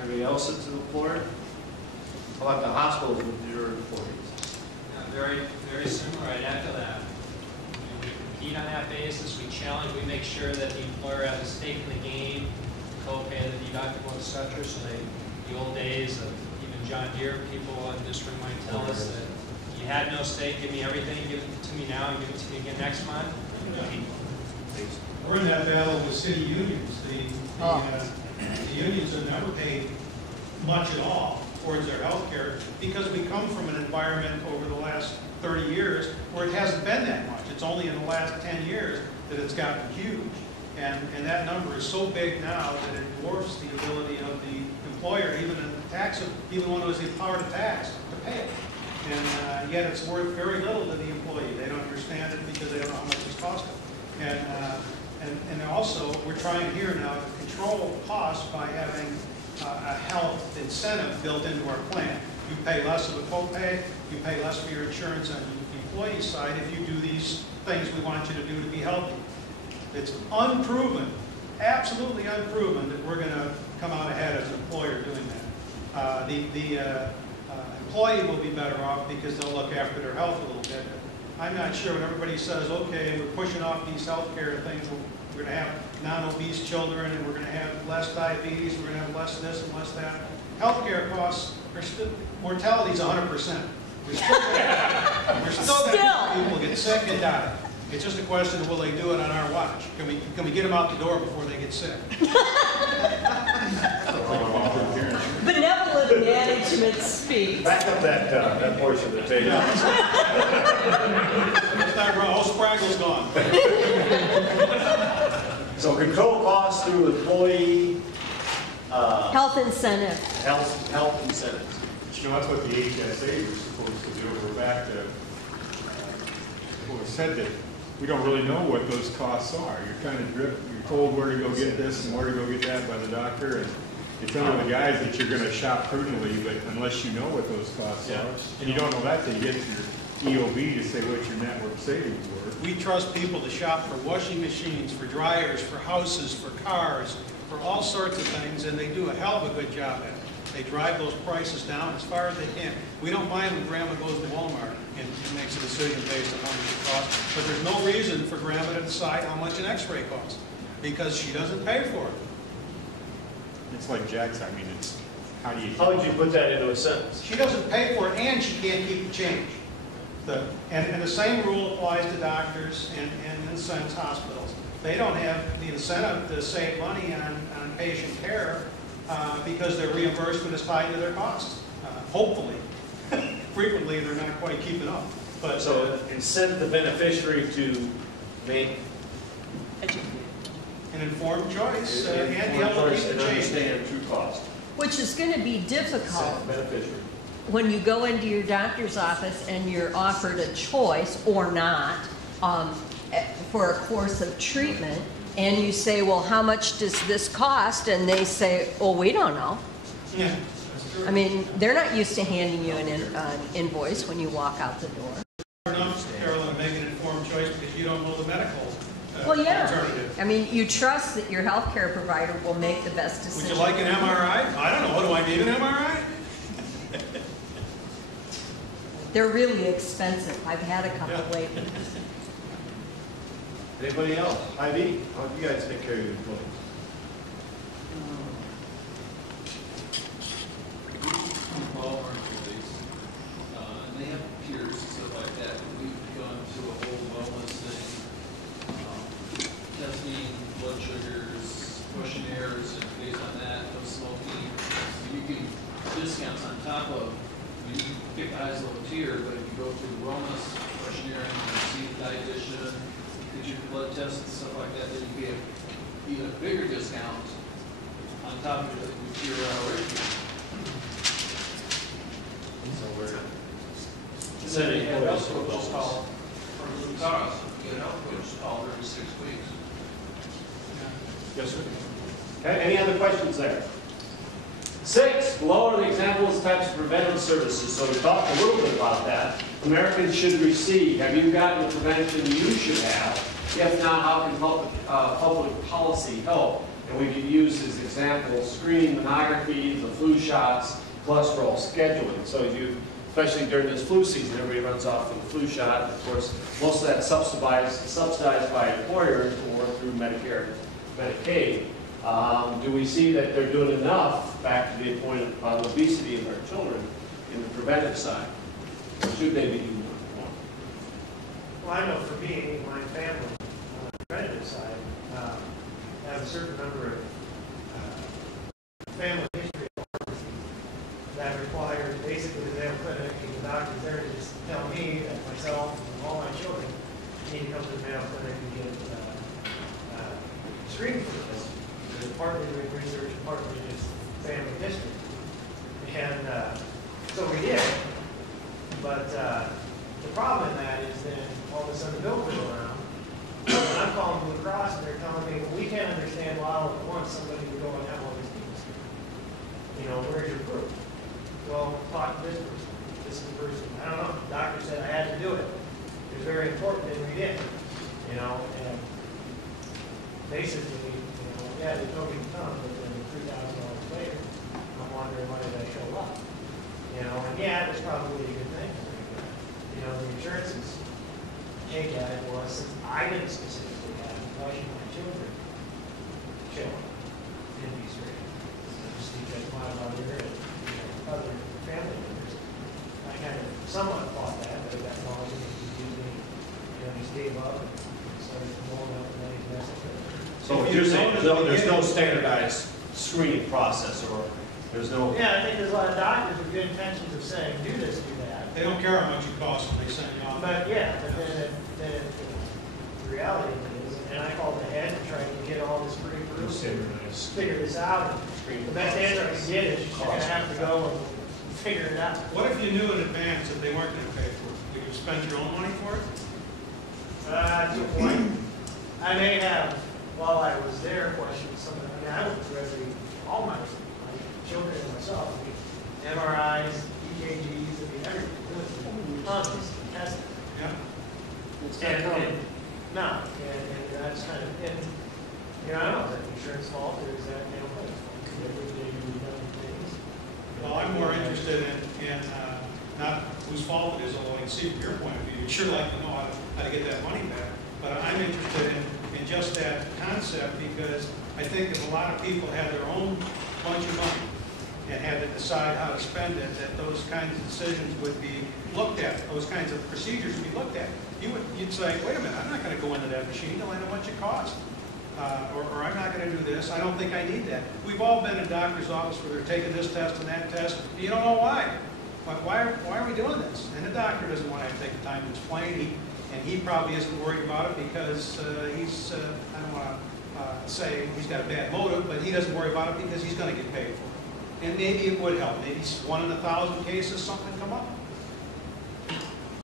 Anybody else that's to the floor? How about the hospitals with your employees? Yeah, very similar. I'd echo that. We compete on that basis. We challenge. We make sure that the employer has a stake in the game, co-pay the deductible, etc. So the old days of even John Deere people in this room might tell us that you had no stake. Give me everything. Give it to me now, and give it to me again next month. We're in that battle with city unions. The unions have never paid much at all towards their health care because we come from an environment over the last 30 years where it hasn't been that much. It's only in the last 10 years that it's gotten huge. And that number is so big now that it dwarfs the ability of the employer, even one who has the power to tax, to pay it. And yet it's worth very little to the employee. They don't understand it because they don't know how much it's costing. And also, we're trying here now to control costs by having a health incentive built into our plan. You pay less of a copay, you pay less for your insurance on the employee side if you do these things we want you to do to be healthy. It's unproven, absolutely unproven, that we're going to come out ahead as an employer doing that. The employee will be better off because they'll look after their health a little bit. I'm not sure when everybody says, okay, we're pushing off these health care things, we're going to have non-obese children and we're going to have less diabetes, we're going to have less this and less that. Health care costs, mortality is 100%. We're still going to have people get sick and die. It's just a question of will they do it on our watch? Can we get them out the door before they get sick? Benevolent management speak. Back up that portion of the table. It's not wrong. Oh, Spraggle's gone. So control costs through employee Health incentive. Health incentives. You know, that's what the HSA was supposed to do. We're back to what was said, that we don't really know what those costs are. You're kind of you're told where to go get this and where to go get that by the doctor, and it's under the guise that you're going to shop prudently, but unless you know what those costs are, and you don't know that till you get to your EOB to say what your network savings were. We trust people to shop for washing machines, for dryers, for houses, for cars, for all sorts of things, and they do a hell of a good job at it. They drive those prices down as far as they can. We don't mind when Grandma goes to Walmart and makes a decision based on how much it costs, but there's no reason for Grandma to decide how much an x-ray costs, because she doesn't pay for it. It's like Jack's, I mean, it's, how do you... How would you put that into a sentence? She doesn't pay for it, and she can't keep the change. And the same rule applies to doctors and in a sense, hospitals. They don't have the incentive to save money on patient care because their reimbursement is tied to their costs, hopefully. Frequently, they're not quite keeping up. But So incent the beneficiary to make an informed choice an and be able to keep and the change. understand true cost. Which is going to be difficult Beneficiary. when you go into your doctor's office and you're offered a choice or not for a course of treatment, and you say, well, how much does this cost? And they say, well, we don't know. Yeah, that's true. I mean, they're not used to handing you an invoice when you walk out the door. Enough, Carolyn, to make an informed choice because you don't know the medical Well, yeah. alternative. I mean, you trust that your health care provider will make the best Would decision. you like an MRI? I don't know. What do I need, an MRI? They're really expensive. I've had a couple lately. Anybody else? Ivy, how do you guys take care of your employees? All our employees, and they have peers and stuff like that. We've gone through a whole wellness thing, testing blood sugars, questionnaires, and based on that, no smoking. So you can discounts on top of, you can pick the highest level tier, but if you go through the wellness questionnaire and you see the dietitian, get your blood tests and stuff like that, then you get even a bigger discount on top of your tier already. So we're Sending sending health employees to coaches wellness. call for Blue Cross, get a health coach called every 6 weeks. Yes, sir. Okay, any other questions there? 6, below are the examples, types of preventive services. So we talked a little bit about that. Americans should receive. Have you gotten the prevention you should have? If not, how can public policy help? And we could use as examples screening mammography, the flu shots, cholesterol scheduling. So especially during this flu season, everybody runs off for the flu shot. Of course, most of that subsidized by employers or through Medicare, Medicaid. Do we see that they're doing enough, back to the point about obesity in our children, in the preventive side? Or should they be doing more? Well, I know for me, my family, on the preventive side, have a certain number of family history of pharmacy that require basically the Mayo Clinic, and the doctor's there to just tell me that myself and all my children need to come to the Mayo Clinic and get screened for this. There's partly doing research and partly just family history. And so we did, but the problem in that is then all of a sudden the bill goes around, and I'm calling Blue Cross and they're telling me, well, we can't understand why all at once somebody would go and have all these things. You know, where's your proof? Well, talk to this person. This is the person. I don't know. The doctor said I had to do it. It was very important and we did. You know, and basically, you know, yeah, they told me to come, but then $3,000 later, I'm wondering why did I show up? You know, and yeah, it was probably a good thing. You know, the insurance's take at it was, since I didn't specifically have it, why should my children show up and be screened? Just because my mother and other family members, I kind of somewhat fought that, but that knowledge that he gave me, you know, just gave up and started blowing up and then he's messing with it. So what you're saying is there's no standardized screening process, or there's no... Yeah, I think there's a lot of doctors with good intentions of saying, do this, do that. They don't care how much it costs when they send you off. But yeah, but then the reality is, and I called ahead and tried to get all this pre-approved, figure this out. The best answer I can get is you're going to have to go and figure it out. What if you knew in advance that they weren't going to pay for it? Would you spend your own money for it? To a point. I may have, while I was there, questioned some of them. I mean, I went through all my children and myself. MRIs, EKGs, I mean, everything. Tons of testing. Yeah. And that's kind of, and, you know, I don't know, is that the insurance fault or is that Mayo Clinic's fault? They do different things. Well, I'm more interested in not whose fault it is, although I can see from your point of view, you'd sure like to know how to get that money back. But I'm interested in just that concept because I think if a lot of people had their own bunch of money and had to decide how to spend it, that those kinds of decisions would be looked at, those kinds of procedures would be looked at. You'd say, wait a minute, I'm not going to go into that machine, I know how much it costs. Or I'm not going to do this, I don't think I need that. We've all been in a doctor's office where they're taking this test and that test, you don't know why. Why are we doing this? And the doctor doesn't want to take the time to explain, and he probably isn't worried about it because he's, I don't want to say he's got a bad motive, but he doesn't worry about it because he's going to get paid for it. And maybe it would help. Maybe 1 in 1,000 cases something come up.